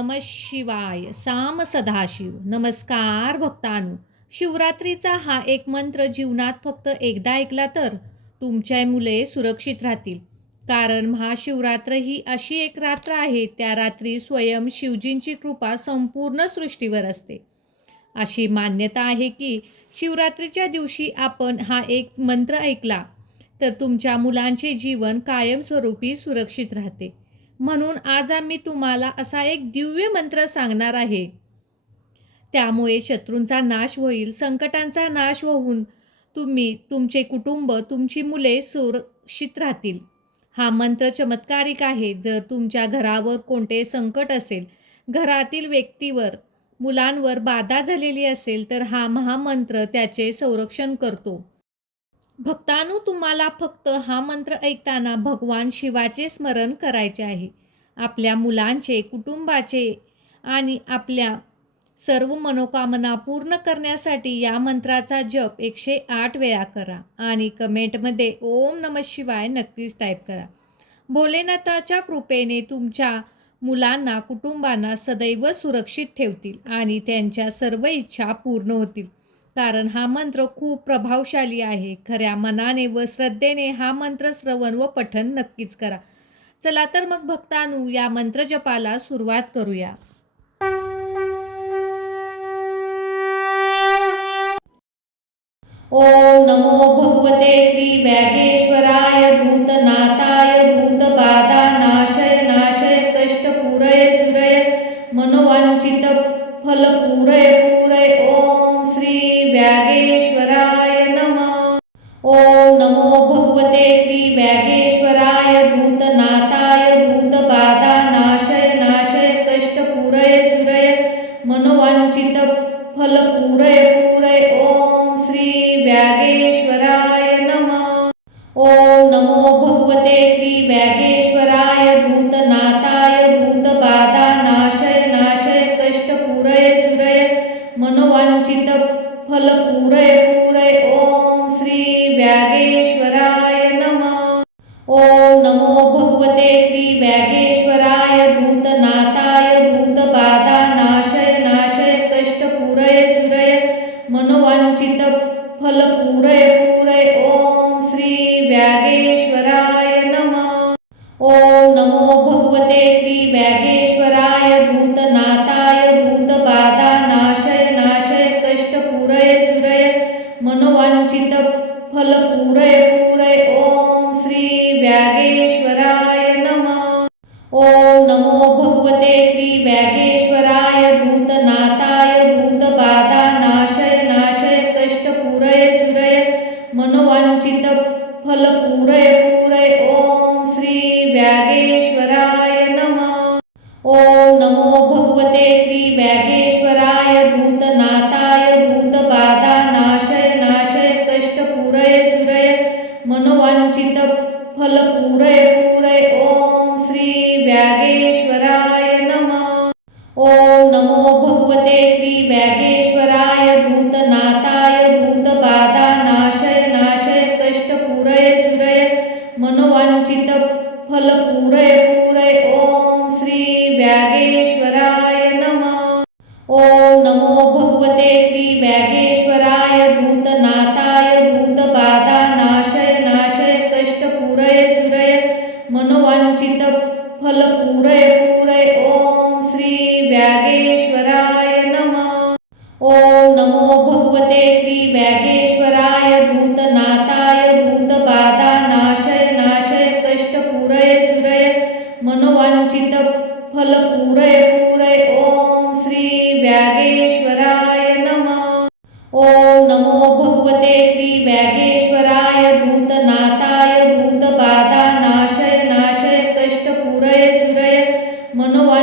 नमः शिवाय. साम सदाशिव. नमस्कार भक्तांनो. शिवरात्रीचा हा एक मंत्र जीवनात फक्त एकदा ऐकला तर तुमच्या मुले सुरक्षित राहतील. कारण महाशिवरात्र ही अशी एक रात्र आहे, त्या रात्री स्वयं शिवजींची कृपा संपूर्ण सृष्टीवर असते. अशी मान्यता आहे की शिवरात्रीच्या दिवशी आपण हा एक मंत्र ऐकला तर तुमच्या मुलांचे जीवन कायमस्वरूपी सुरक्षित राहते. म्हणून आज आम्ही तुम्हाला असा एक दिव्य मंत्र सांगणार आहे. त्यामुळे शत्रूंचा नाश होईल, संकटांचा नाश होऊन तुम्ही, तुमचे कुटुंब, तुमची मुले सुरक्षित राहतील. हा मंत्र चमत्कारिक आहे. जर तुमच्या घरावर कोणते संकट असेल, घरातील व्यक्तीवर, मुलांवर बाधा झालेली असेल तर हा महामंत्र त्याचे संरक्षण करतो. भक्तांनो, तुम्हाला फक्त हा मंत्र ऐकताना भगवान शिवाचे स्मरण करायचे आहे. आपल्या मुलांचे, कुटुंबाचे आणि आपल्या सर्व मनोकामना पूर्ण करण्यासाठी या मंत्राचा जप 108 वेळा करा आणि कमेंटमध्ये ओम नमः शिवाय नक्कीच टाईप करा. भोलेनाथाच्या कृपेने तुमच्या मुलांना, कुटुंबांना सदैव सुरक्षित ठेवतील आणि त्यांच्या सर्व इच्छा पूर्ण होतील. कारण हा मंत्र खूप प्रभावशाली आहे. खऱ्या मनाने व श्रद्धेने हा मंत्र श्रवण व पठण नक्कीच करा. चला तर मग भक्तांनो, या मंत्रजपाला सुरुवात करूया. ओम नमो भगवते श्री व्यागेश्वराय भूतनाथाय भूतबाधा नाशय नाशय कष्ट पूरय चुरय मनोवांछित फल पूरय पूरय. ओम श्री व्यागेश्वराय नमः. ओम नमो भगवते श्री व्यागेश्वराय भूतनाथाय भूतबाधा नाशय नाशय कष्ट पूरय चुरय मनोवांछित फल पूरय पूरय. ओम श्री व्यागेश्वराय नमः. ओम नमो भगवते श्री व्यागेश्वराय भूतनाथाय भूतबाधा नाशय नाशय कष्ट पूरय चुरय मनोवांछित फल पूरय पूरय. ओम श्री व्यागेश्वराय नमः. ओम नमो भगवते श्री व्यागेश्वराय भूतनाथाय भूतबाधा नाशय नाशय कष्ट पूरय चुरय मनोवांछित फल पूरय पूरय. ओम श्री व्यागेश्वराय नमः. ओम नमो भगवते श्री व्यागेश्वराय भूतनाथाय भूतबाधा नाशय नाशय कष्ट पूरय चुरय मनोवांछित फल पूरय पूरय. ओम श्री व्यागेश्वराय नमः. ओम नमो भगवते श्री व्यागेश्वराय भूतनाथाय भूतबाधा नाशय नाशय कष्ट पूरय चुरय मनोवांछित फल पूरय पूरय. ओम श्री व्यागेश्वराय नमः. ओम नमो भगवते श्री व्यागेश्वराय भूतनाथाय भूतबाधा नाशय नाशय कष्ट पूरय चुरय मनोवांछित फल पूरय पूरय. ओम श्री व्यागेश्वराय नमः. ओम नमो भगवते श्री व्यागेश्वराय भूतनाथाय भूतबाधा नाशय नाशय कष्ट पूरय चुरय मनोवांछित फल पूरय पूरय. ओम श्री व्यागेश्वराय नमः. ओम नमो भगवते श्री व्यागेश्वराय भूतनाथाय भूतबाधा नाशय नाशय कष्ट पूरय चुरय मनोवांछित फल पूरय पूरय. ओम श्री व्यागेश्वराय नमः. ओम नमो भगवते श्री व्यागेश्वराय भूतनाथाय भूतबाधा नाशय नाशय कष्ट पूरय चुरय मनोवांछित फल पूरय पूरय. ओम श्री व्यागेश्वराय नमः. ओम नमो भगवते श्री व्यागेश्वराय भूतनाथाय भूतबाधा नाशय नाशय कष्ट पूरय चुरय मनोवांछित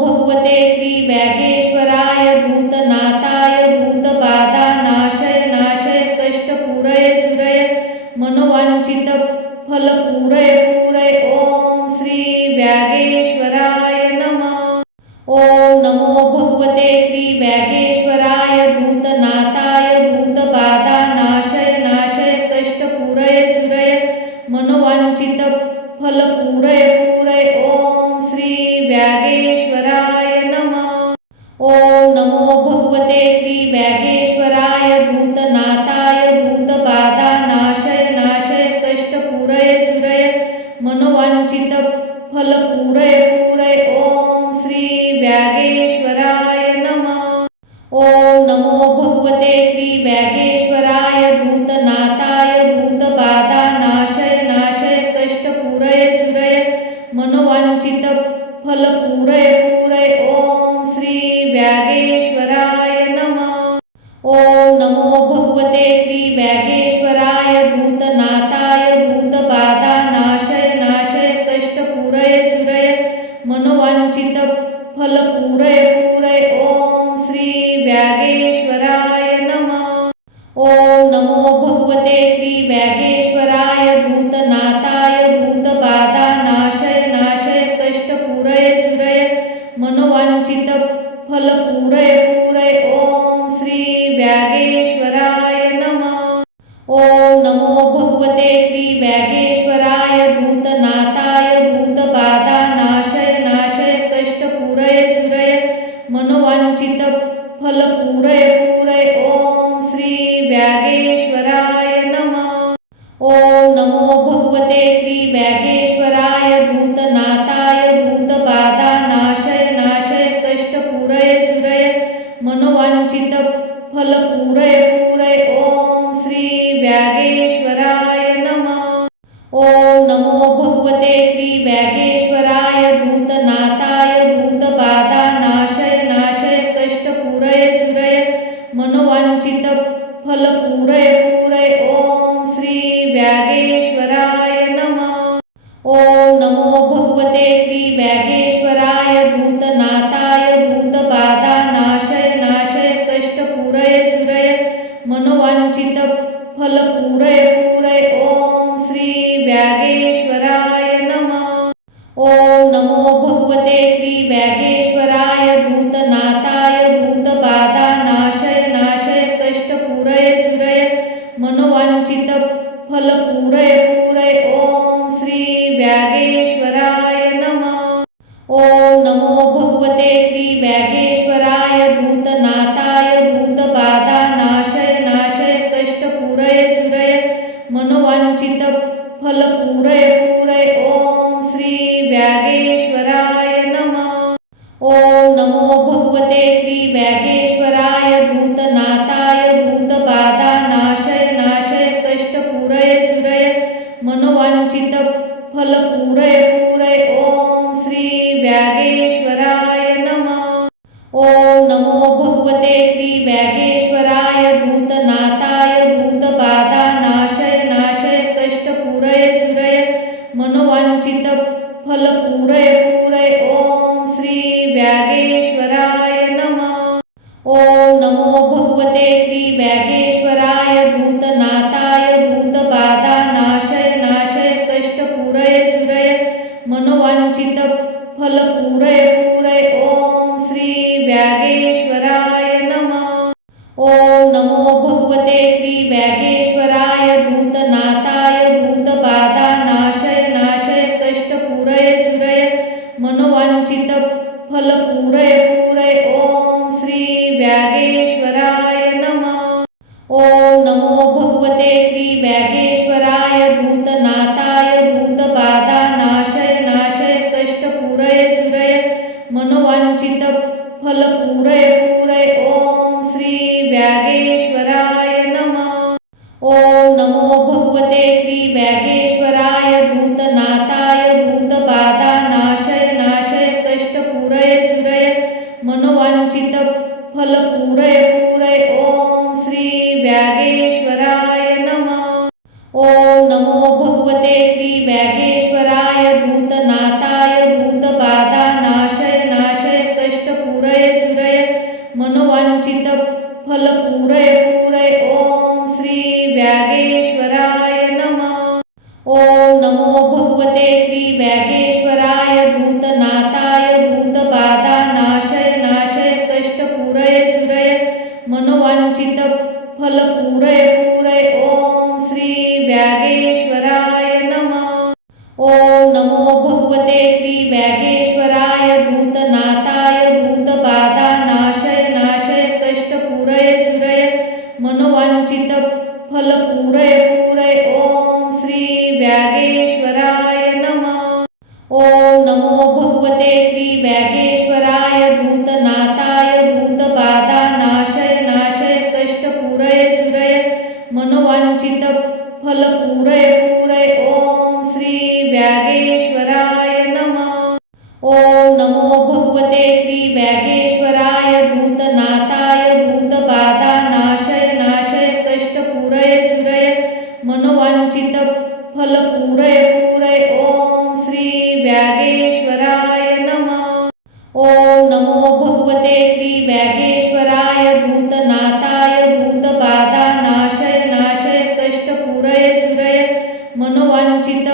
भगवते श्री व्यागेश्वराय भूतनाथाय भूतबाधानाशय नाशय कष्टपूरय चुरय मनोवांछित फलपूरय पूरय ओम श्री व्यागेश्वराय नमः। ओम नमो भगवते श्री व्यागेश्वराय भूतनाथाय भूतबाधानाशय नाशय कष्टपूरय चुरय मनोवांछित फलपूरय पूरय ओम श्री व्यागेश्वराय नमः। ओम नमो भगवते श्री व्यागेश्वराय भूतनाथाय भूतबाधानाशय नाशय कष्टपूरय चुरय मनोवांछित फलपूरय पूरय ओम श्री व्यागेश्वराय नमः। ओम नमो भगवते श्री व्यागेश्वराय भूतनाथाय भूतबाधानाशय नाशय कष्टपूरय चुरय मनोवांछित फलपूरय पूरय ओम श्री व्यागेश्वराय नमः। ओम नमो भगवते श्री व्यागेश्वराय भूतनाथाय भूतबाधानाशय नाशय कष्टपूरय चुरय मनोवांछित फलपूरय पूरय ओम श्री व्यागेश्वराय नमः। ओम नमो भगवते श्री व्यागेश्वराय भूतनाथाय भूतबाधानाशय नाशय कष्टपूरय चुरय मनोवांछित फलपूरय पूरय ओम श्री व्यागेश्वराय नमः। ओम नमो भगवते श्री व्यागेश्वराय भूतनाथाय भूतबाधानाशय नाशय कष्टपूरय चुरय मनोवांछित फलपूरय पूरय ओम श्री व्यागेश्वराय नमः। ओम नमो भगवते श्री व्यागेश्वराय भूतनाथाय भूतबाधानाशय नाशय कष्टपूरय चुरय मनोवांछित फलपूरय पूरय ओम श्री व्यागेश्वराय नमः। ओम नमो भगवते श्री व्यागेश्वराय भूतनाथाय भूतबाधानाशय नाशय कष्टपूरय चुरय मनोवांछित फलपूरय पूरय ओम श्री व्यागेश्वराय नमः। ओम नमो भगवते श्री व्यागेश्वराय भूतनाथाय भूतबाधानाशय नाशय कष्टपूरय चुरय मनोवांछित फलपूरय पूरय ओम श्री व्यागेश्वराय नमः। ओम नमो भगवते श्री व्यागेश्वराय भूतनाथाय भूतबाधानाशय नाशय कष्टपूरय चुरय मनोवांछित फलपूरय पूरय ओम श्री व्यागेश्वराय नमः। ओम नमो भगवते श्री व्यागेश्वराय भूतनाथाय भूतबाधानाशय नाशय कष्टपूरय चुरय मनोवांछित फलपूरय पूरय ओम श्री व्यागेश्वराय नमः। ओम नमो भगवते श्री व्यागेश्वराय भूतनाथाय भूतबाधानाशय नाशय कष्टपूरय चुरय मनोवांछित फलपूरय पूरय ओम श्री व्यागेश्वराय नमः। ओम नमो भगवते श्री व्यागेश्वराय भूतनाथाय भूतबाधानाशय नाशय कष्टपूरय चुरय मनोवांछित फलपूरय पूरय ओम श्री व्यागेश्वराय नमः। ओम नमो भगवते श्री व्यागेश्वराय भूतनाथाय भूतबाधानाशय नाशय कष्टपूरय चुरय मनोवांछित फलपूरय पूरय ओम श्री व्यागेश्वराय नमः। ओम नमो भगवते श्री व्यागेश्वराय भूतनाथाय भूतबाधानाशय नाशय कष्टपूरय चुरय मनोवांछित फलपूरय पूरय ओम श्री व्यागेश्वराय नमः। ओम नमो भगवते श्री व्यागेश्वराय भूतनाथाय भूतबाधानाशय नाशय कष्टपूरय चुरय मनोवांछित फलपूरय पूरय ओम श्री व्यागेश्वराय नमः। ओम नमो भगवते श्री व्यागेश्वराय भूतनाथाय भूतबाधानाशय नाशय कष्टपूरय चुरय मनोवांछित फलपूरय पूरय ओम श्री व्यागेश्वराय नमः। ओम नमो भगवते श्री व्यागेश्वराय भूतनाथाय भूतबाधानाशय नाशय मनोवांछित फलपूरय पूरय. ओम श्री व्यागेश्वराय नमः. ओम नमो भगवते श्री व्यागेश्वराय. भूतनाथाय भूतबाधा नाशय नाशय कष्टपूरय चुरय मनोवांछित फलपूरय पूरय. ओम श्री व्यागेश्वराय नमः. ओम नमो भगवते श्री व्यागेश्वराय. भूतनाथाय भूतबाधा नाशय नाशय कष्टपूरय चुरय मनोवांछित फलपूरय पूरय. ओम श्री व्यागेश्वराय नमः. ओम नमो भगवते श्री व्यागेश्वराय. भूतनाथाय भूतबाधा नाशय नाशय कष्टपूरय चुरय मनोवांछित फलपूरय पूरय. ओम श्री व्यागेश्वराय नमः. ओम नमो भगवते श्री व्यागेश्वराय. भूतनाथाय भूतबाधा नाशय नाशय कष्टपूरय चुरय मनोवांछित फलपूरय पूरय. ओम श्री व्यागेश्वराय नमः. ओम नमो भगवते श्री व्यागेश्वराय. भूतनाथाय भूतबाधा नाशय नाशय कष्टपूरय चुरय मनोवांछित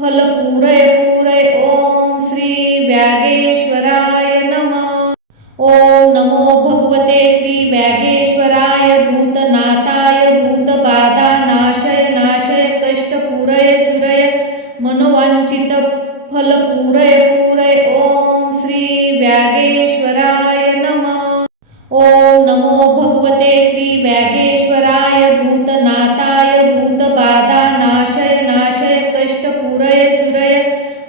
फलपूरय पूरय. ओम श्री व्यागेश्वराय नमः. ओम नमो भगवते श्री व्यागेश्वराय. भूतनाथाय भूतबाधा नाशय नाशय कष्टपूरय चुरय मनोवांछित फलपूरय पूरय. ओम श्री व्यागेश्वराय नमः. ओम नमो भगवते श्री व्यागेश्वराय. भूतनाथाय भूतबाधा नाशय नाशय कष्टपूरय चुरय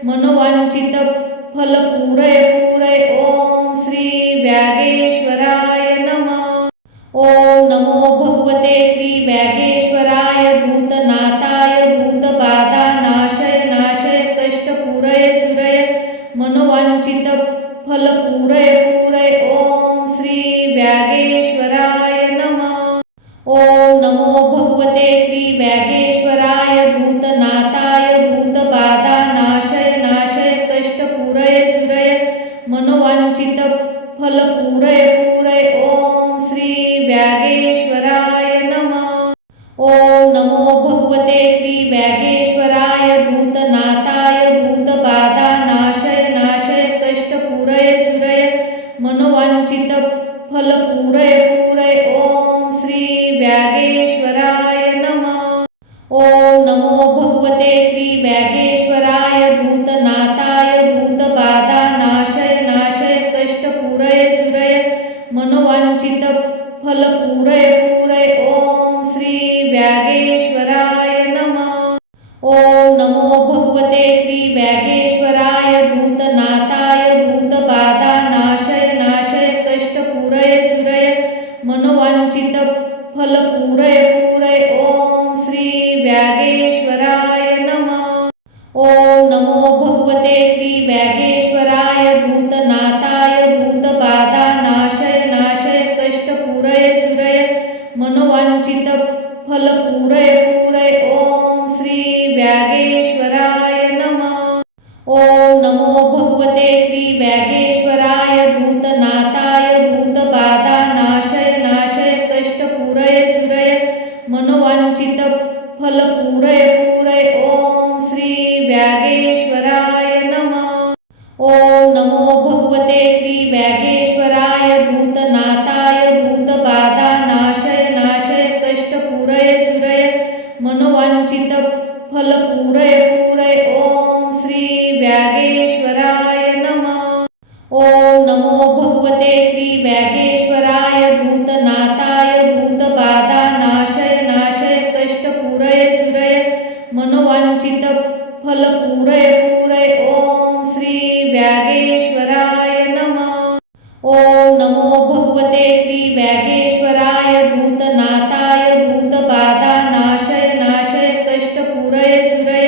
मनोवांछित फलपूरय पूरय. ओम श्री व्यागेश्वराय नमः. ओम नमो भगवते श्री व्यागेश्वराय. भूतनाथाय भूतबाधा नाशय नाशय कष्टपूरय चुरय मनोवांछित फलपूरय पूरय. ओम श्री व्यागेश्वराय नमः. ओम नमो भगवते श्री व्यागेश्वराय. भूतनाथाय भूतबाधा नाशय नाशय कष्टपूरय चुरय मनोवांछित फलपूरय पूरय. ओम श्री व्यागेश्वराय नमः. ओम नमो भगवते श्री व्यागेश्वराय. भूतनाथाय भूतबाधा नाशय नाशय कष्टपूरय चुरय मनोवांछित फलपूरय पूरय. ओम श्री व्यागेश्वराय नमः. ओम नमो भगवते श्री व्यागेश्वराय. भूतनाथाय भूतबाधा नाशय नाशय कष्टपूरय चुरय मनोवांछित फलपूरय पूरय. ओम श्री व्यागेश्वराय नमः. ओम नमो भगवते श्री व्यागेश्वराय. भूतनाथाय भूतबाधा नाशय नाशय कष्टपूरय चुरय मनोवांछित फलपूरय पूरय. ओम श्री व्यागेश्वराय नमः. ओम नमो भगवते श्री व्यागेश्वराय. भूतनाथाय भूतबाधा नाशय नाशय कष्टपूरय चुरय मनोवांछित फलपूरय पूरय. ओम श्री व्यागेश्वराय नमः. ओम नमो भगवते श्री व्यागेश्वराय. भूतनाथाय भूतबाधा नाशय नाशय कष्टपूरय चुरय मनोवांछित फलपूरय पूरय. ओम श्री व्यागेश्वराय नमः. ओम नमो भगवते श्री व्यागेश्वराय. भूतनाथाय भूतबाधा नाशय नाशय कष्टपूरय चुरय मनोवांछित फलपूरय पूरय. ओम श्री व्यागेश्वराय नमः. ओम नमो भगवते श्री व्यागेश्वराय. भूतनाथाय भूतबाधा नाशय नाशय कष्टपूरय चुरय मनोवांछित फलपूरय पूरय. ओम श्री व्यागेश्वराय नमः. ओम नमो भगवते श्री व्यागेश्वराय. भूतनाथाय भूतबाधा नाशय नाशय कष्टपूरय चुरय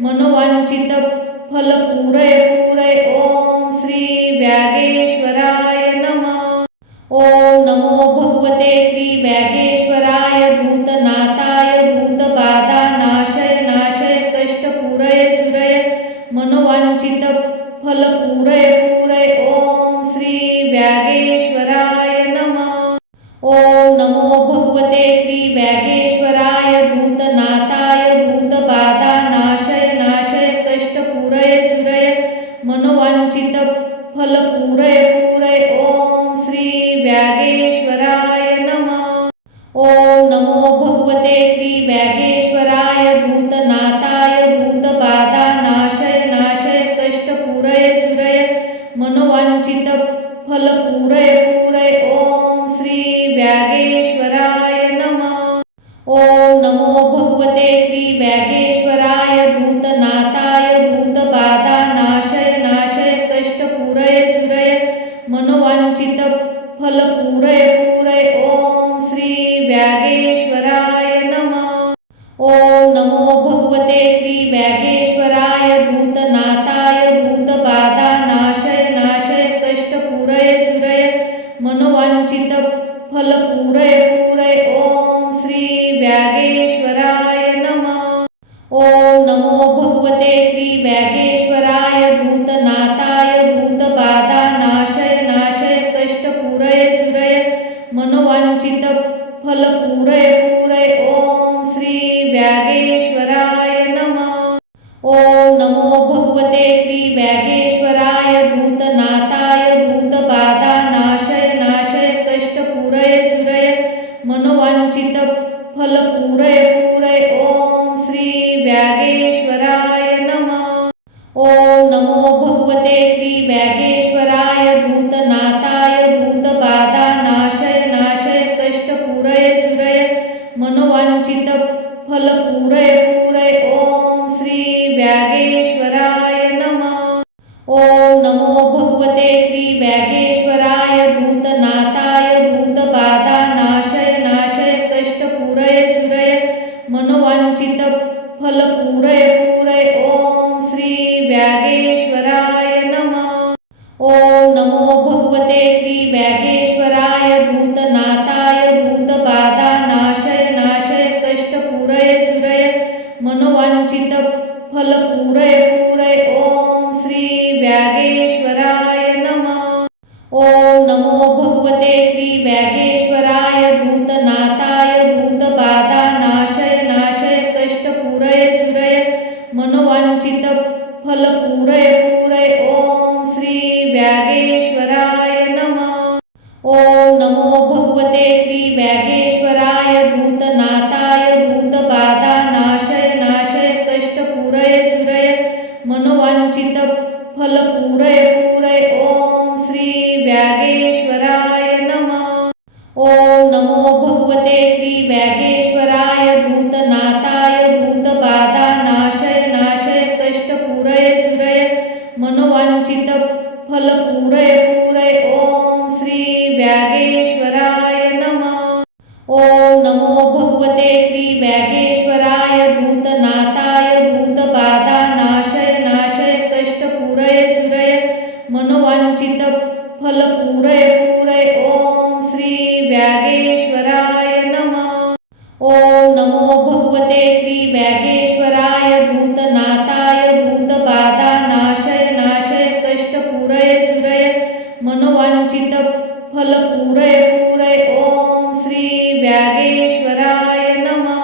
मनोवांछित फलपूरय पूरय. ओम श्री व्यागेश्वराय नमः. ओम नमो भगवते श्री व्यागेश्वराय. भूतनाथाय भूतबाधा नाशय नाशय कष्टपूरय चुरय मनोवांछित फलपूरय पूरय. ओम श्री व्यागेश्वराय नमः. पूरय ओम श्री व्यागेश्वराय नमः। ओम नमो भगवते श्री व्यागेश्वराय भूतनाथाय भूतबाधानाशय नाशय कष्ट पूरय चुरय मनोवांछित फल पूरय ओम श्री व्यागेश्वराय नमः। ओम नमो भगवते श्री व्यागेश्वराय भूतनाथाय भूतबाधानाशय नाशय कष्ट पूरय चुरय मनोवांछित फल पूरय ओम श्री व्यागेश्वराय नमः। ओम नमो भगवते श्री व्यागेश्वराय भूतनाथाय भूतबाधानाशय नाशय कष्ट पूरय चुरय मनोवांछित फल पूरय ओम श्री व्यागेश्वराय नमः। ओम नमो भगवते श्री व्यागेश्वराय भूतनाथाय भूतबाधानाशय नाशय कष्ट पूरय चुरय मनोवांछित फल पूरय ओम श्री व्यागेश्वराय नमः। ओम नमो भगवते श्री व्यागेश्वराय भूतनाथाय भूतबाधानाशय नाशय कष्ट पूरय चुरय मनोवांछित फल पूरय ओम श्री व्यागेश्वराय नमः। ओम नमो भगवते श्री व्यागेश्वराय भूतनाथाय भूतबाधानाशय नाशय कष्ट पूरय चुरय मनोवांछित फल पूरय ओम श्री व्यागेश्वराय नमः। ओम नमो भगवते श्री व्यागेश्वराय भूतनाथाय भूतबाधानाशय नाशय कष्ट पूरय चुरय मनोवांछित फल पूरय ओम श्री व्यागेश्वराय नमः। ओम नमो भगवते श्री व्यागेश्वराय भूतनाथाय भूतबाधानाशय नाशय कष्ट पूरय चुरय मनोवांछित फल पूरय ओम श्री व्यागेश्वराय नमः। ओम नमो भगवते श्री व्यागेश्वराय भूतनाथाय भूतबाधानाशय नाशय कष्ट पूरय चुरय मनोवांछित फल पूरय ओम श्री व्यागेश्वराय नमः। ओम नमो भगवते श्री व्यागेश्वराय भूतनाथाय भूतबाधानाशय नाशय कष्ट पूरय चुरय मनोवांछित फल पूरय ओम श्री व्यागेश्वराय नमः। ओम नमो भगवते श्री व्यागेश्वराय भूतनाथाय भूतबाधानाशय नाशय कष्ट पूरय चुरय मनोवांछित फल पूरय ओम श्री व्यागेश्वराय नमः। ओम नमो भगवते श्री व्यागेश्वराय भूतनाथाय भूतबाधानाशय नाशय कष्ट पूरय चुरय मनोवांछित फल पूरय ओम श्री व्यागेश्वराय नमः।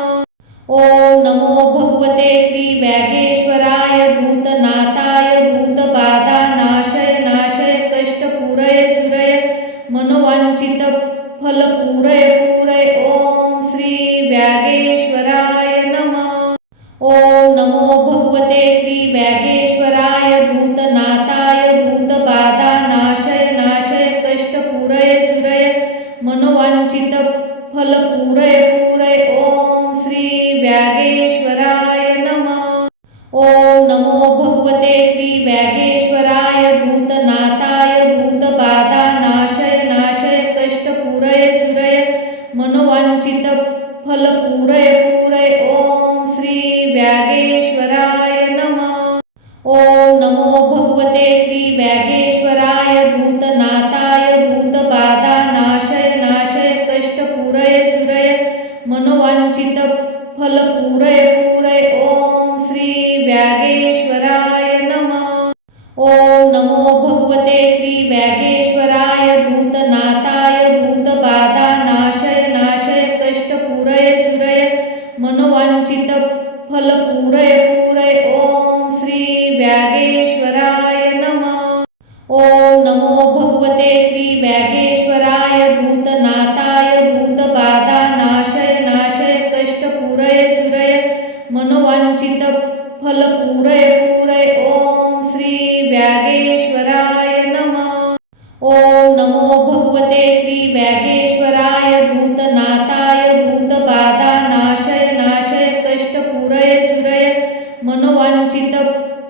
ओम नमो भगवते श्री व्यागेश्वराय भूतनाथाय भूतबाधानाशय नाशय कष्ट पूरय चुरय मनोवांछित फल पूरय ओम श्री व्यागेश्वराय नमः। ओम नमो भगवते श्री व्यागेश्वराय भूतनाथाय भूतबाधानाशय नाशय कष्ट पूरय चुरय मनोवांछित फल पूरय ओम श्री व्यागेश्वराय नमः। ओम नमो भगवते श्री व्यागेश्वराय भूतनाथाय भूतबाधानाशय नाशय कष्ट पूरय चुरय मनोवांछित फल पूरय ओम श्री व्यागेश्वराय नमः। ओम नमो भगवते श्री व्यागेश्वराय भूतनाथाय भूतबाधानाशय नाशय कष्ट पूरय चुरय मनोवांछित फल पूरय ओम श्री व्यागेश्वराय नमः। ओम नमो भगवते श्री व्यागेश्वराय भूतनाथाय भूतबाधानाशय नाशय कष्ट पूरय चुरय मनोवांछित फल पूरय ओम श्री व्यागेश्वराय नमः। ओम नमो भगवते श्री व्यागेश्वराय भूतनाथाय भूतबाधानाशय नाशय कष्ट पूरय चुरय मनोवांछित फल पूरय ओम श्री व्यागेश्वराय नमः। ओम नमो व्यागेश्वराय भूतनाथाय भूतबाधानाशय नाशय कष्टपूरय चुरय मनोवांछित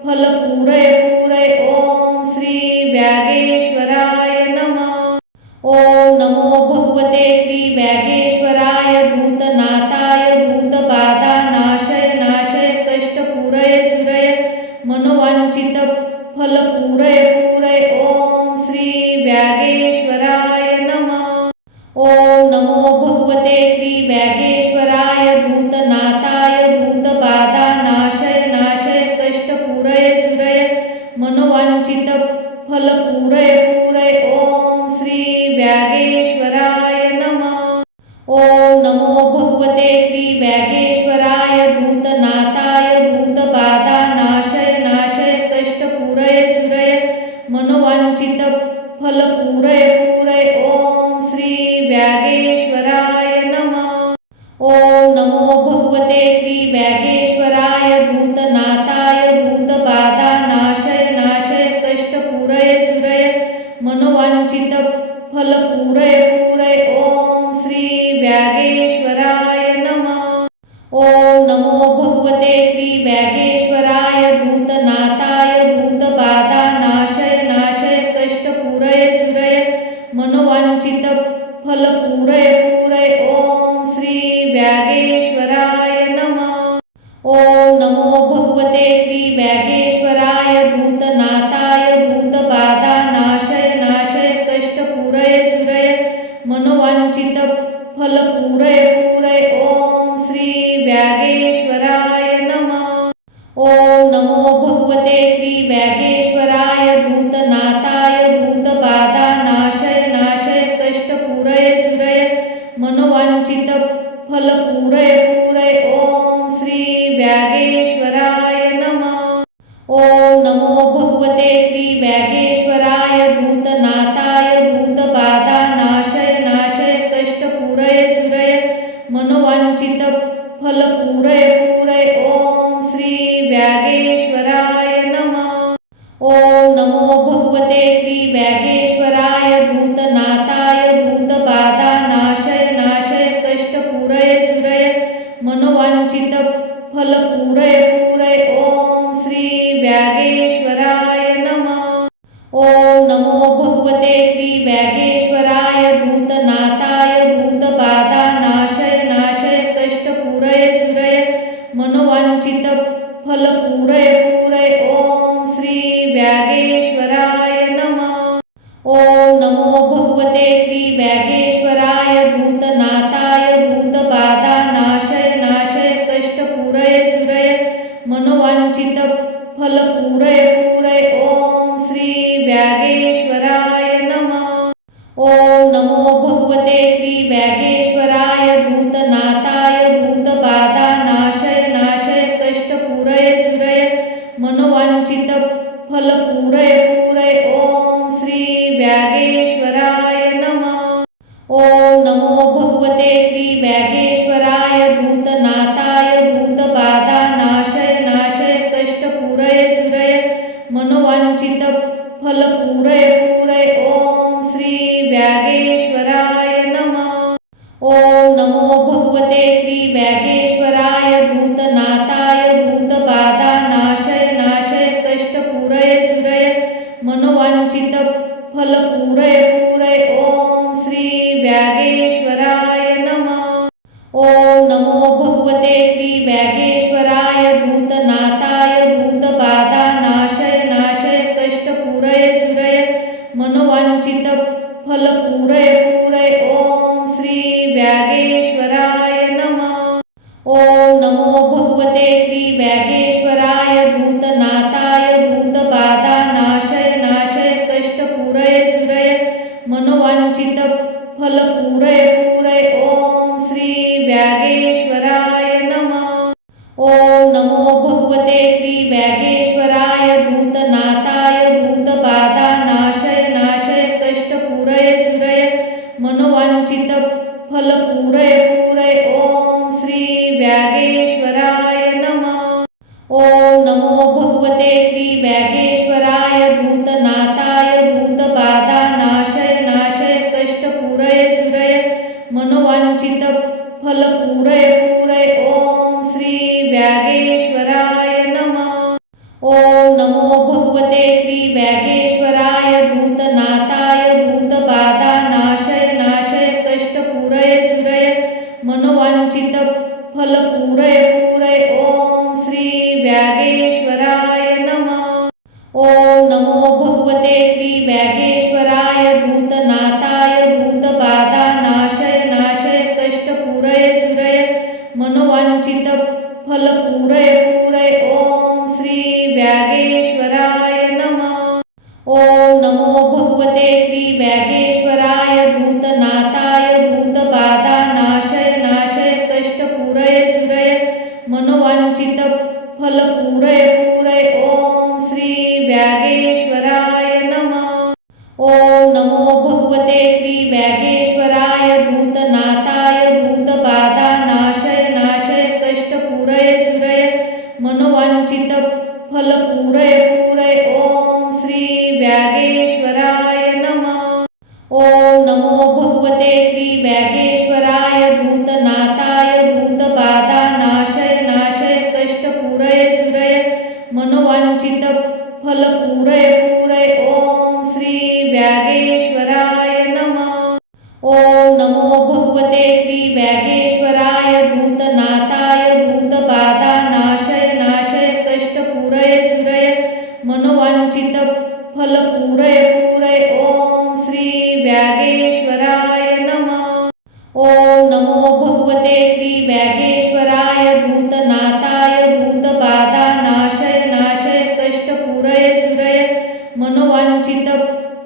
फलपूरय पूरय ओम श्री व्यागेश्वराय नमः। ओम नमो भगवते श्री व्यागेश्वराय भूतनाथाय भूतबाधानाशय नाशय कष्टपूरय चुरय मनोवांछित फलपूरय पूरय ओम श्री व्यागेश्वराय नमः। ओम नमो भगवते श्री व्यागेश्वराय भूतनाथाय भूतबाधानाशय नाशय कष्टपूरय चुरय मनोवांछित फलपूरय पूरय ओम श्री व्यागेश्वराय नमः। ओम नमो भगवते श्री व्यागेश्वराय भूतनाथाय भूतबाधानाशय नाशय कष्टपूरय चुरय मनोवांछित फलपूरय पूरय ओम श्री व्यागेश्वराय नमः। ओम नमो भगवते श्री व्यागेश्वराय भूतनाथाय भूतबाधानाशय नाशय कष्टपूरय चुरय मनोवांछित फलपूरय पूरय ओम श्री व्यागेश्वराय नमः। ओम नमो भगवते श्री व्यागेश्वराय भूतनाथाय भूतबाधानाशय नाशय कष्टपूरय चुरय मनोवांछित फलपूरय पूरय ओम श्री व्यागेश्वराय नमः। ओम नमो भगवते श्री व्यागेश्वराय भूतनाथाय भूतबाधानाशय नाशय कष्टपूरय चुरय मनोवांछित फलपूरय पूरय ओम श्री व्यागेश्वराय नमः। ओम नमो भगवते श्री व्यागेश्वराय भूतनाथाय भूतबाधानाशय नाशय कष्टपूरय चुरय मनोवांछित फलपूरय पूरय ओम श्री व्यागेश्वराय नमः। ओम नमो भगवते श्री व्यागेश्वराय भूतनाथाय भूतबाधानाशय नाशय कष्टपूरय चुरय मनोवांछित फलपूरय पूरय ओम श्री व्यागेश्वराय नमः। ओम नमो भगवते श्री व्यागेश्वराय भूतनाथाय भूतबाधानाशय नाशय कष्टपूरय चुरय मनोवांछित फलपूरय पूरय ओम श्री व्यागेश्वराय नमः। ओम नमो भगवते श्री व्यागेश्वराय भूतनाथाय भूतबाधानाशय नाशय कष्टपूरय चुरय मनोवांछित फलपूरय पूरय ओम श्री व्यागेश्वराय नमः। ओम नमो भगवते श्री व्यागेश्वराय भूतनाथाय भूतबाधानाशय नाशय कष्टपूरय चुरय मनोवांछित फलपूरय पूरय ओम श्री व्यागेश्वराय नमः। ओम नमो भगवते श्री व्यागेश्वराय भूतनाथाय भूतबाधानाशय नाशय कष्टपूरय चुरय मनोवांछित फलपूरय पूरय ओम श्री व्यागेश्वराय नमः। ओम नमो भगवते श्री व्यागेश्वराय भूतनाथाय भूतबाधानाशय नाशय कष्टपूरय चुरय मनोवांछित फलपूरय पूरय ओम श्री व्यागेश्वराय नमः। ओम नमो भगवते श्री व्यागेश्वराय भूतनाथाय भूतबाधानाशय नाशय कष्टपूरय चुरय मनोवांछित फलपूरय पूरय ओम श्री व्यागेश्वराय नमः। ओम नमो भगवते श्री व्यागेश्वराय भूतनाथाय भूतबाधानाशय नाशय कष्टपूरय चुरय मनोवांछित फलपूरय पूरय ओम श्री व्यागेश्वराय नमः। ओम नमो भगवते श्री व्यागेश्वराय भूतनाथाय भूतबाधानाशय नाशय कष्टपूरय चुरय मनोवांछित फलपूरय पूरय ओम श्री व्यागेश्वराय नमः। ओम नमो भगवते श्री व्यागेश्वराय भूतनाथाय भूतबाधानाशय नाशय कष्टपूरय चुरय मनोवांछित फलपूरय पूरय ओम श्री व्यागेश्वराय नमः। ओम नमो भगवते श्री व्यागेश्वराय भूतनाथाय भूतबाधानाशय नाशय कष्टपूरय व्यागेश्वराय भूतनाथाय भूतबाधानाशय नाशय कष्टपूरय चुरय मनोवांछित फलपूरय पूरय. ओम श्री व्यागेश्वराय नमः. ओम नमो भगवते श्री व्यागेश्वराय भूतनाथाय भूतबाधानाशय नाशय कष्टपूरय चुरय मनोवांछित फलपूरय पूरय. ओम श्री व्यागेश्वराय नमः. ओम नमो भगवते श्री व्यागेश्वराय भूतनाथाय भूतबाधानाशय नाशय कष्टपूरय चुरय मनोवांछित फलपूरय पूरय. ओम श्री व्यागेश्वराय नमः. ओम नमो भगवते श्री व्यागेश्वराय भूतनाथाय भूतबाधानाशय नाशय कष्टपूरय चुरय मनोवांछित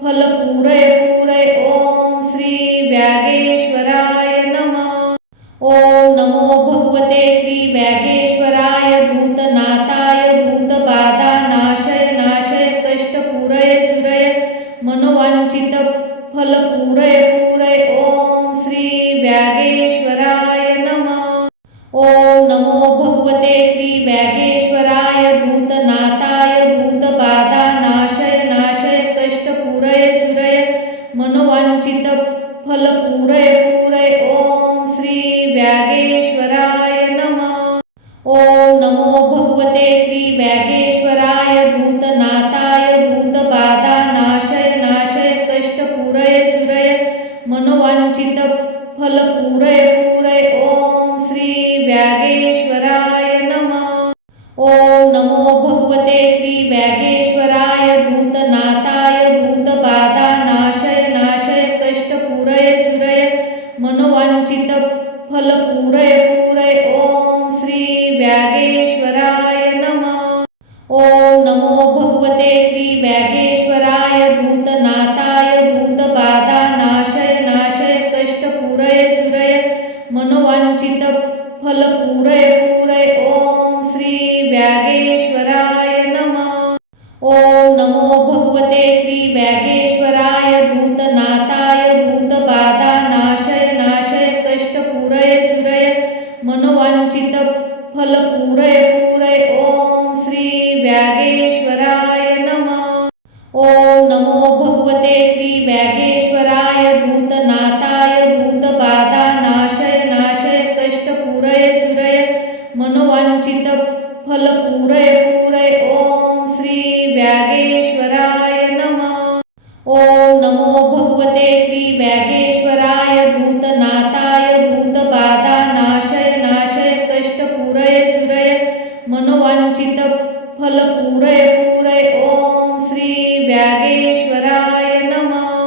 फलपूरय पूरय. ओम श्री व्यागेश्वराय नमः. ओम नमो भगवते श्री व्यागेश्वराय भूतनाथाय भूतबाधानाशय नाशय कष्टपूरय चुरय मनोवांछित फलपूरय पूरय. ओम श्री व्यागेश्वराय नमः. ओम नमो भगवते श्री व्यागेश्वराय भूतनाथाय भूतबाधानाशय नाशय कष्टपूरय चुरय मनोवांछित फलपूरय पूरय. ओम श्री व्यागेश्वराय नमः. ओम नमो भगवते श्री व्यागेश्वराय भूतनाथाय भूतबाधानाशय नाशय कष्टपूरय चुरय मनोवांछित फलपूरय पूरय. ओम श्री व्यागेश्वराय नमः. ओम नमो भगवते श्री व्यागेश्वराय भूतनाथाय भूतबाधानाशय नाशय कष्टपूरय चुरय मनोवांछित फलपूरय पूरय. ओम श्री व्यागेश्वराय नमः. ओम नमो भगवते श्री व्यागेश्वराय भूतनाथाय भूतबाधानाशय नाशय कष्टपूरय चुरय मनोवांछित फलपूरय पूरय. ओम श्री व्यागेश्वराय नमः. ओम नमो भगवते श्री व्यागेश्वराय भूतनाथाय भूतबाधानाशय नाशय कष्टपूरय चुरय मनोवांछित फलपूरय पूरय. ओम श्री व्यागेश्वराय नमः. ओम नमो भगवते श्री व्यागेश्वराय भूतनाथाय भूतबाधानाशय नाशय कष्टपूरय चुरय मनोवांछित फलपूरय पूरय. ओम श्री व्यागेश्वराय नमः. ओम नमो भगवते श्री व्यागेश्वराय भूतनाथाय भूतबाधानाशय नाशय कष्टपूरय चुरय मनोवांछित फलपूरय पूरय. ओम श्री व्यागेश्वराय नमः.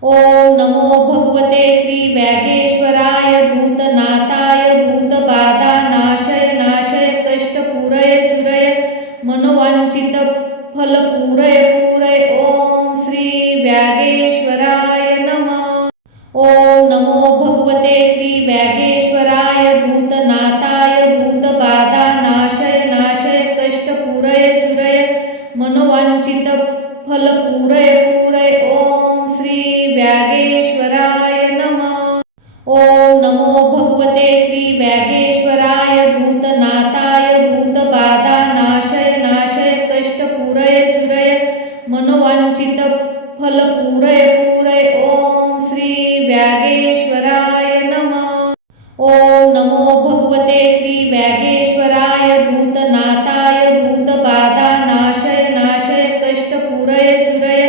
ओम नमो भगवते श्री व्यागेश्वराय भूतनाथाय भूतबाधानाशय नाशय कष्टपूरय चुरय मनोवांछित फलपूरय पूरय. ओम श्री व्यागेश्वराय नमः. ओम नमो भगवते श्री व्यागेश्वराय भूतनाथाय भूतबाधानाशय नाशय कष्टपूरय चुरय मनोवांछित फलपूरय पूरय. ओम श्री व्यागेश्वराय नमः. ओम नमो भगवते श्री व्यागेश्वराय भूतनाथाय भूतबाधानाशय नाशय कष्टपूरय चुरय मनोवांछित फलपूरय पूरय. ओम श्री व्यागेश्वराय नमः. ओम नमो भगवते श्री व्यागेश्वराय भूतनाथाय भूतबाधानाशय नाशय कष्टपूरय चुरय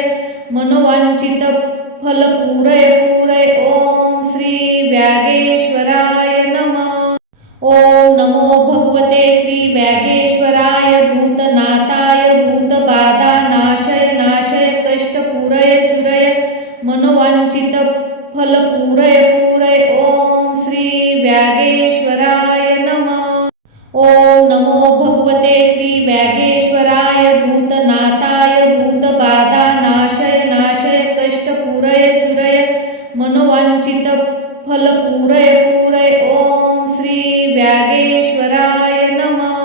मनोवांछित फलपूरय पूरय. ओम श्री व्यागेश्वराय नमः. ओम नमो भगवते श्री व्यागेश्वराय भूतनाथाय भूतबाधानाशय नाशय कष्टपूरय चुरय मनोवांछित फलपूरय पूरय. ओम श्री व्यागेश्वराय नमः. ओम नमो भगवते श्री व्यागेश्वराय भूतनाथाय भूतबाधानाशय नाशय कष्टपूरय चुरय मनोवांछित फलपूरय पूरय. ओम श्री व्यागेश्वराय नमः.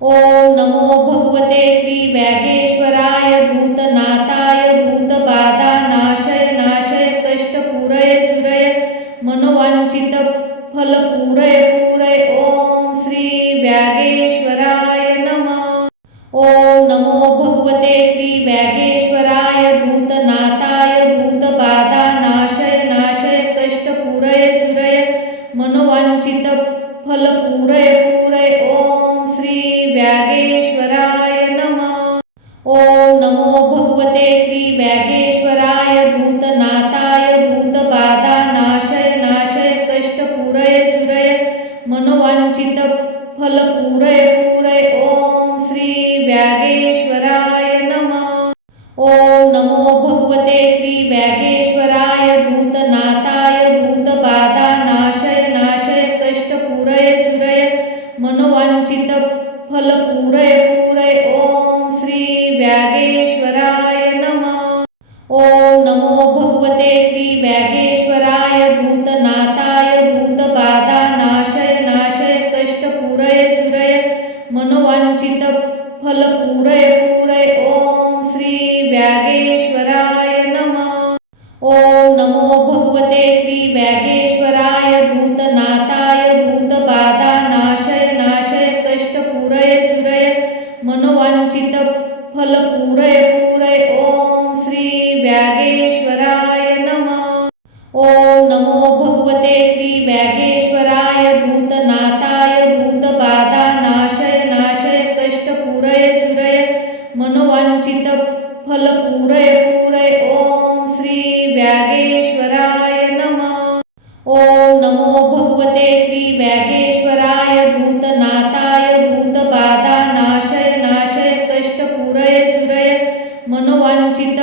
ओम नमो भगवते श्री व्यागेश्वराय भूतनाथाय भूतबाधानाशय नाशय कष्टपूरय भूतनाथाय भूतबाधानाशय नाशय कष्टपूरय चुरय मनोवांछित फलपूरय पूरय. ओम श्री व्यागेश्वराय नमः. ओम नमो भगवते श्री व्यागेश्वराय भूतनाथाय भूतबाधानाशय नाशय कष्टपूरय चुरय मनोवांछित फलपूरय पूरय. ओम श्री व्यागेश्वराय नमः. ओम नमो भगवते श्री व्यागेश्वराय भूतनाथाय भूतबाधानाशय नाशय कष्टपूरय चुरय मनोवांछित फलपूरय पूरय. ओम श्री व्यागेश्वराय नमः. ओम नमो भगवते श्री व्यागेश्वराय भूतनाथाय भूतबाधानाशय नाशय कष्टपूरय चुरय मनोवांछित फलपूरय पूरय. ओम श्री व्यागेश्वराय नमः. ओम नमो भगवते श्री व्यागेश्वराय भूतनाथाय भूतबाधानाशय नाशय कष्टपूरय चुरय मनोवांछित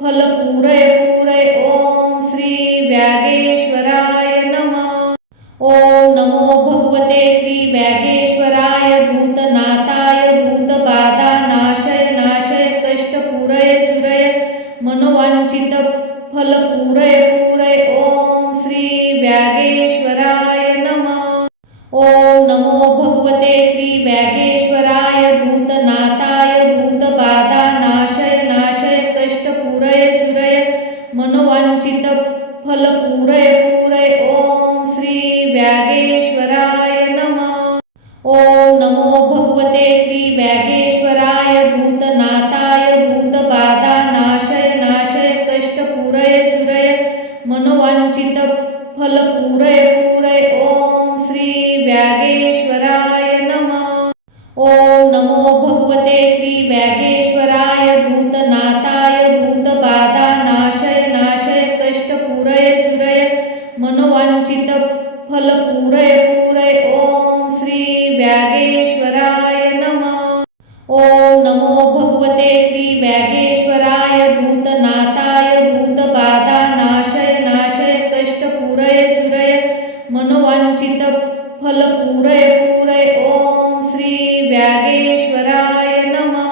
फलपूरय पूरय. ओम श्री व्यागेश्वराय नमः. ओम नमो भगवते श्री व्यागेश्वराय भूतनाथाय भूतबाधानाशय नाशय कष्टपूरय चुरय मनोवांछित फलपूरय पूरय. ओम श्री व्यागेश्वराय नमः. ओम नमो भगवते श्री व्यागेश्वराय भूतनाथाय भूतबाधानाशय नाशय कष्टपूरय चुरय मनोवांछित फलपूरय पूरय. ओम श्री व्यागेश्वराय नमः. ओम नमो भगवते श्री व्यागेश्वराय भूतनाथाय भूतबाधानाशय नाशय कष्टपूरय चुरय मनोवांछित फलपूरय पूरय. ओम श्री व्यागेश्वराय नमः. ओम नमो भगवते श्री व्यागेश्वराय भूतनाथाय भूतबाधानाशय नाशय कष्टपूरय चुरय मनोवांछित फलपूरय पूरय. ओम श्री व्यागेश्वराय नमः. ओम नमो भगवते श्री व्यागेश्वराय भूतनाथाय भूतबाधानाशय नाशय कष्टपूरय चुरय मनोवांछित फलपूरय पूरय. ओम श्री व्यागेश्वराय नमः.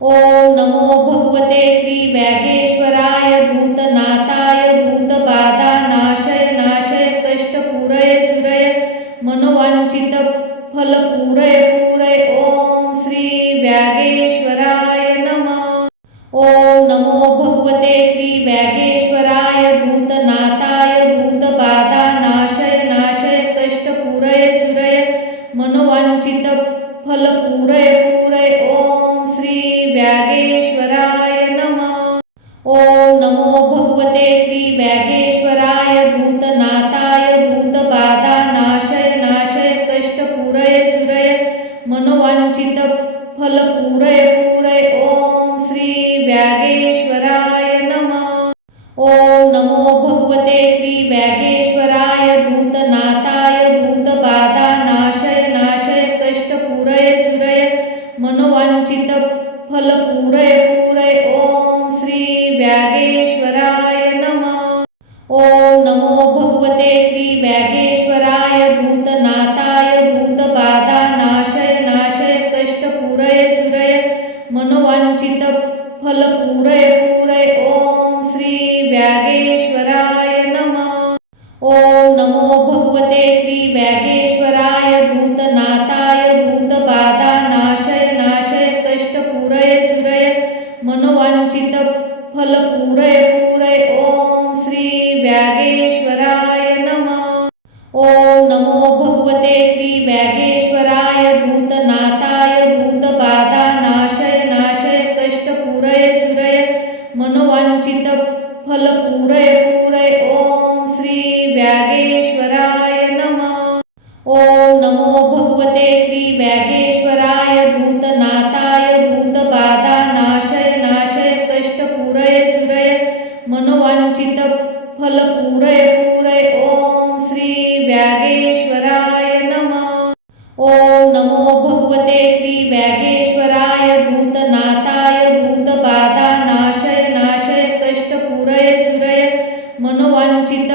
ओम नमो भगवते श्री व्यागेश्वराय भूतनाथाय भूतबाधानाशय नाशय कष्टपूरय चुरय मनोवांछित फलपूरय पूरय. ओम श्री व्यागेश्वराय नमः. ओम नमो भगवते श्री व्यागेश्वराय भूतनाथाय भूतबाधानाशय नाशय कष्टपूरय चुरय मनोवांछित फलपूरय पूरय. ओम श्री व्यागेश्वराय नमः. ओम नमो भगवते श्री व्यागेश्वराय भूतनाथाय भूतबाधानाशय नाशय कष्टपूरय चुरय मनोवांछित फलपूरय पूरय. ओम श्री व्यागेश्वराय नमः. ओम नमो भगवते श्री व्यागेश्वराय भूतनाथाय भूतबाधानाशय नाशय कष्टपूरय चुरय मनोवांछित फलपूरय पूरय. ओम श्री व्यागेश्वराय नमः. ओम नमो भगवते श्री व्यागेश्वराय भूतनाथाय भूतबाधानाशय नाशय कष्टपूरय चुरय मनोवांछित फलपूरय पूरय. ओम श्री व्यागेश्वराय नमः. ओम नमो भगवते श्री व्यागेश्वराय भूतनाथाय भूतबाधानाशय नाशय कष्टपूरय चुरय मनोवांछित फलपूरय पूरय. ओम श्री व्यागेश्वराय नमः. ओम नमो भगवते श्री व्यागेश्वराय भूतनाथाय भूतबाधानाशय नाशय कष्टपूरय चुरय मनोवांछित फलपूरय पूरय. ओम श्री व्यागेश्वराय नमः. ओम नमो भगवते श्री व्यागेश्वराय भूतनाथाय भूतबाधानाशय नाशय कष्टपूरय चुरय मनोवांछित फलपूरय पूरय. ओम श्री व्यागेश्वराय नमः. ओम नमो भगवते श्री व्यागेश्वराय भूतनाथाय भूतबाधानाशय नाशय कष्टपूरय चुरय मनोवांछित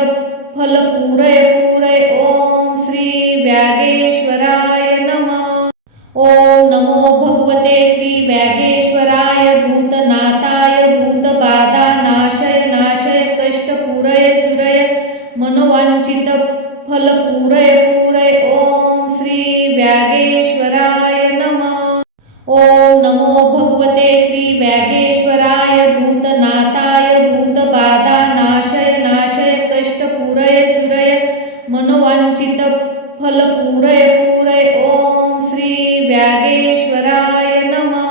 फलपूरय पूरय ओम श्री व्यागेश्वराय नमः. ओम नमो भगवते श्री व्यागेश्वराय भूतनाथाय भूतबाधा नाशय नाशय कष्टपूरय चुरय मनोवांछित फलपूरय पूरय ओम श्री व्यागेश्वराय नमः. ओम नमो भगवते श्री व्यागेश्वराय भूतनाथाय भूतबाधा नाशय नाशय कष्टपूरय चुरय मनोवांछित फलपूरय पूरय ओम श्री व्यागेश्वराय नमः.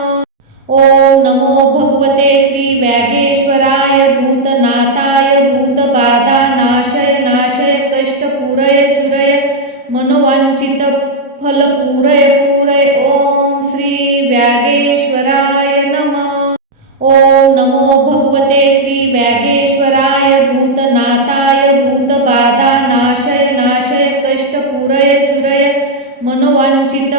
ओम नमो भगवते श्री व्यागेश्वराय भूतनाथाय भूतबाधा नाशय नाशय कष्टपूरय चुरय मनोवांछित फलपूरय पूरय ओम श्री व्यागेश्वराय नमः. ओम नमो भगवते श्री व्यागेश्वराय भूतनाथाय भूतबाधा नाशय नाशय कष्टपूरय चुरय मनोवांछित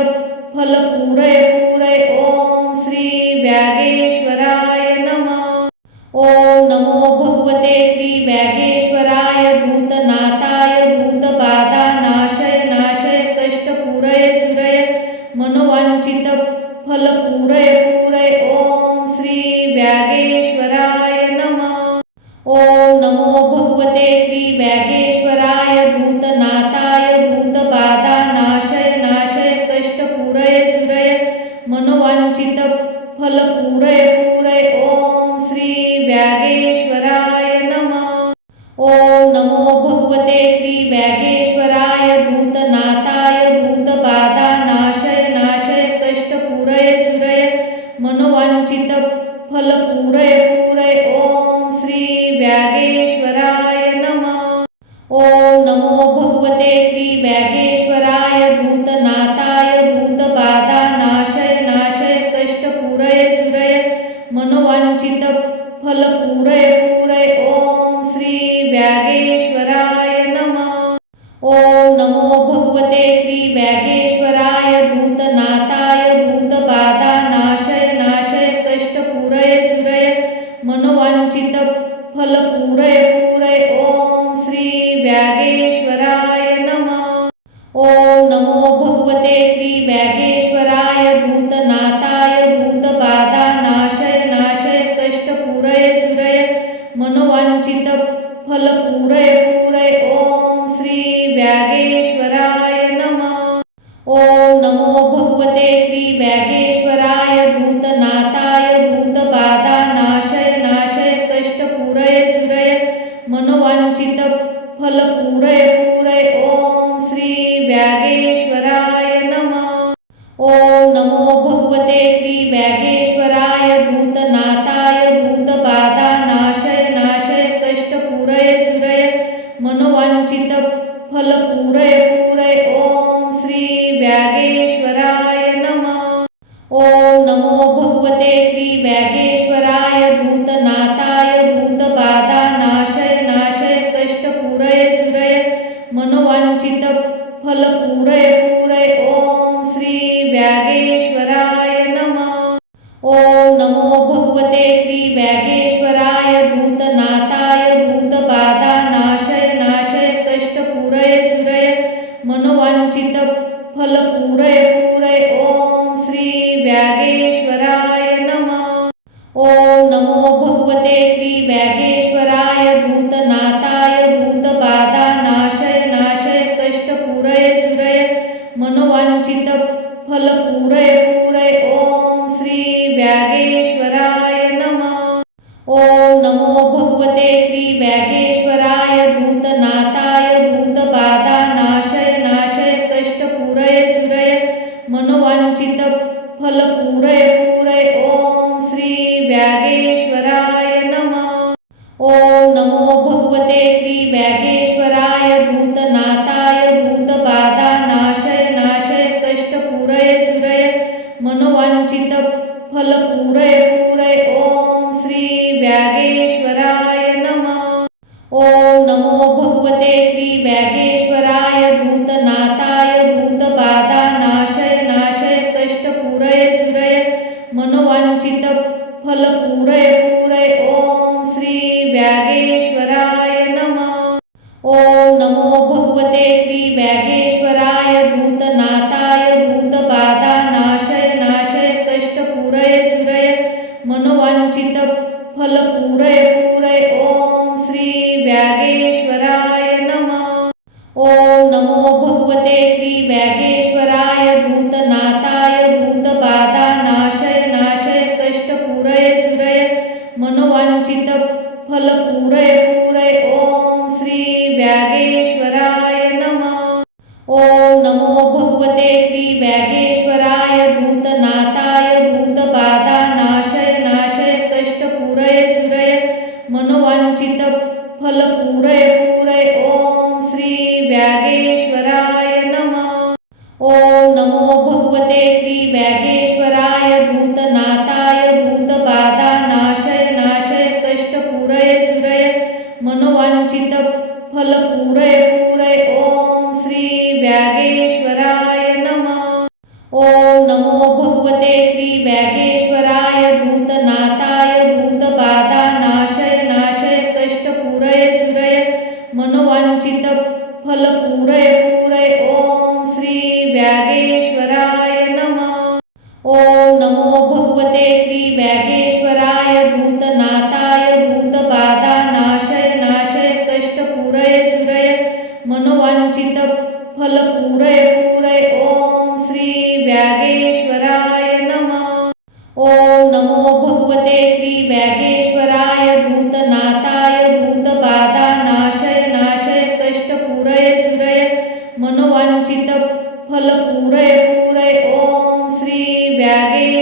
फलपूरय पूरय ओम श्री व्यागेश्वराय नमः. ओम नमो भगवते श्री व्यागेश्वराय भूतनाथाय भूतबाधा नाशय नाशय कष्टपूरय चुरय मनोवांछित फलपूरय पूरय ओम श्री व्यागेश्वराय नमः. ओम नमो भगवते श्री व्यागेश्वराय भूतनाथाय भूतबाधा नाशय नाशय कष्टपूरय चुरय मनोवांछित फलपूरय पूरय ओम श्री व्यागेश्वराय नमः. ओम नमो भगवते श्री व्यागेश्वराय भूतनाथाय भूतबाधा नाशय नाशय कष्टपूरय चुरय मनोवांछित फलपूरय पूरय ओम श्री व्यागेश्वराय नमः. ओम नमो भगवते श्री व्यागेश्वराय भूतनाथाय भूतबाधा नाशय नाशय कष्टपूरय चुरय मनोवांछित फलपूरय पूरय ओम श्री व्यागेश्वराय नमः. ओम नमो भगवते श्री व्यागेश्वराय भूतनाथाय भूतबाधा नाशय नाशय कष्टपूरय चुरय मनोवांछित फलपूरय पूरय ओम श्री व्यागेश्वराय नमः. ओम नमो भगवते श्री व्यागेश्वराय भूतनाथाय भूतबाधा नाशय नाशय कष्टपूरय चुरय मनोवांछित फलपूरय पूरय ओम श्री व्यागेश्वराय नमः. ओम नमो भगवते श्री व्यागेश्वराय भूतनाथाय भूतबाधा नाशय नाशय कष्टपूरय चुरय मनोवांछित फलपूरय पूरय ओम श्री व्यागेश्वराय नमः. ओम नमो भगवते श्री व्यागेश्वराय भूतनाथाय भूतबाधा नाशय नाशय कष्टपूरय चुरय मनोवांछित फलपूरय पूरय ओम श्री व्यागेश्वराय नमः. ओम नमो भगवते श्री व्यागेश्वराय भूतनाथाय भूतबाधा नाशय नाशय कष्टपूरय चुरय मनोवांछित फलपूरय पूरय ओम श्री व्यागेश्वराय नमः. ओम नमो भगवते श्री व्यागेश्वराय भूतनाथाय भूतबाधा नाशय नाशय कष्टपूरय चुरय मनोवांछित फलपूरय पूरय ओम श्री व्यागेश्वराय नमः. ओम नमो भगवते श्री व्यागेश्वराय भूतनाथाय भूतबाधा नाशय नाशय कष्टपूरय चुरय मनोवांछित फलपूरय पूरय ओम श्री व्यागेश्वराय नमः. ओम नमो भगवते श्री व्यागेश्वराय भूतनाथाय भूतबाधा नाशय नाशय कष्टपूरय चुरय मनोवांछित फलपूरय पूरय ओम श्री व्यागेश्वराय नमः. ओम नमो भगवते श्री व्यागेश्वराय भूतनाथाय भूतबाधा नाशय नाशय कष्टपूरय चुरय मनोवांछित फलपूरय पूरय ओम श्री व्यागेश्वराय नमः. ओम नमो भगवते श्री व्यागेश्वराय भूतनाथाय भूतबाधा नाशय नाशय कष्टपूरय चुरय मनोवांछित फलपूरय पूरय ओम श्री व्यागेश्वराय नमः. ओम ओम नमो भगवते श्री व्यागेश्वराय भूतनाथाय भूतबाधानाशय नाशय कष्टपूरय चुरय मनोवांछित फलपूरय पूरय ओम श्री व्यागेश्वराय नमः। ओम नमो भगवते श्री व्यागेश्वराय भूतनाथाय भूतबाधानाशय नाशय कष्टपूरय चुरय मनोवांछित फलपूरय पूरय ओम श्री व्यागेश्वराय नमः। ओम नमो भगवते श्री व्यागेश्वराय भूतनाथाय भूतबाधानाशय नाशय कष्टपूरय चुरय मनोवांछित फलपूरय पूरय ओम श्री व्यागेश्वराय नमः। ओम नमो भगवते श्री व्यागेश्वराय भूतनाथाय भूतबाधानाशय नाशय कष्टपूरय चुरय मनोवांछित फलपूरय पूरय ओम श्री व्यागेश्वराय नमः। ओम नमो भगवते श्री व्यागेश्वराय भूतनाथाय भूतबाधानाशय नाशय कष्टपूरय चुरय मनोवांछित फलपूरय पूरय ओम श्री व्यागेश्वराय नमः। ओम नमो भगवते श्री व्यागेश्वराय भूतनाथाय भूतबाधानाशय नाशय कष्टपूरय चुरय मनोवांछित फलपूरय पूरय ओम श्री व्यागेश्वराय नमः। ओम नमो भगवते श्री व्यागेश्वराय भूतनाथाय भूतबाधानाशय नाशय कष्टपूरय चुरय मनोवांछित फलपूरय पूरय ओम श्री व्यागेश्वराय